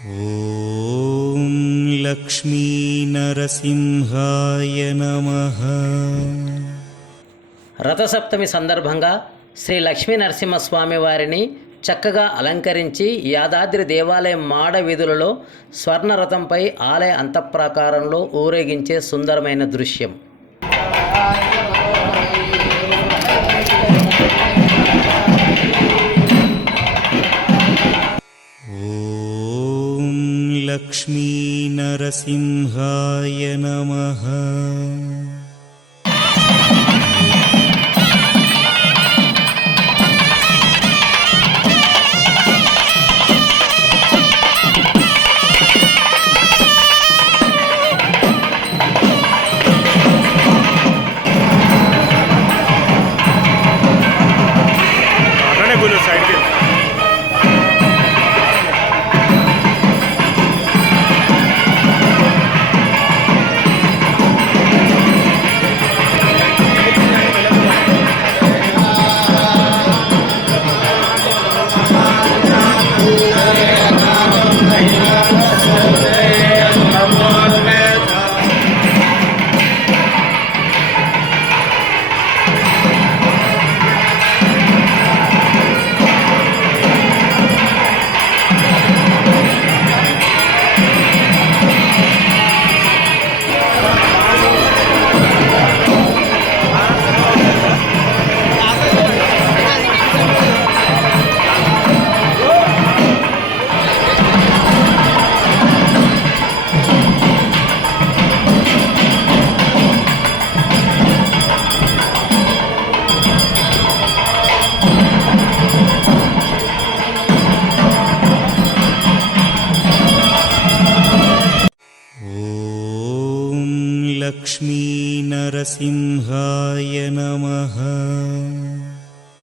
ॐ లక్ష్మీనరసింహాయ నమః. రథసప్తమి సందర్భంగా శ్రీ లక్ష్మీ నరసింహస్వామి వారిని చక్కగా అలంకరించి యాదాద్రి దేవాలయం మాడ వీధులలో స్వర్ణ రథంపై ఆలయ అంతఃప్రాకారంలో ఊరేగించే సుందరమైన దృశ్యం. लक्ष्मीनरसिंहाय नमः। लक्ष्मीनरसिंहाय नमः।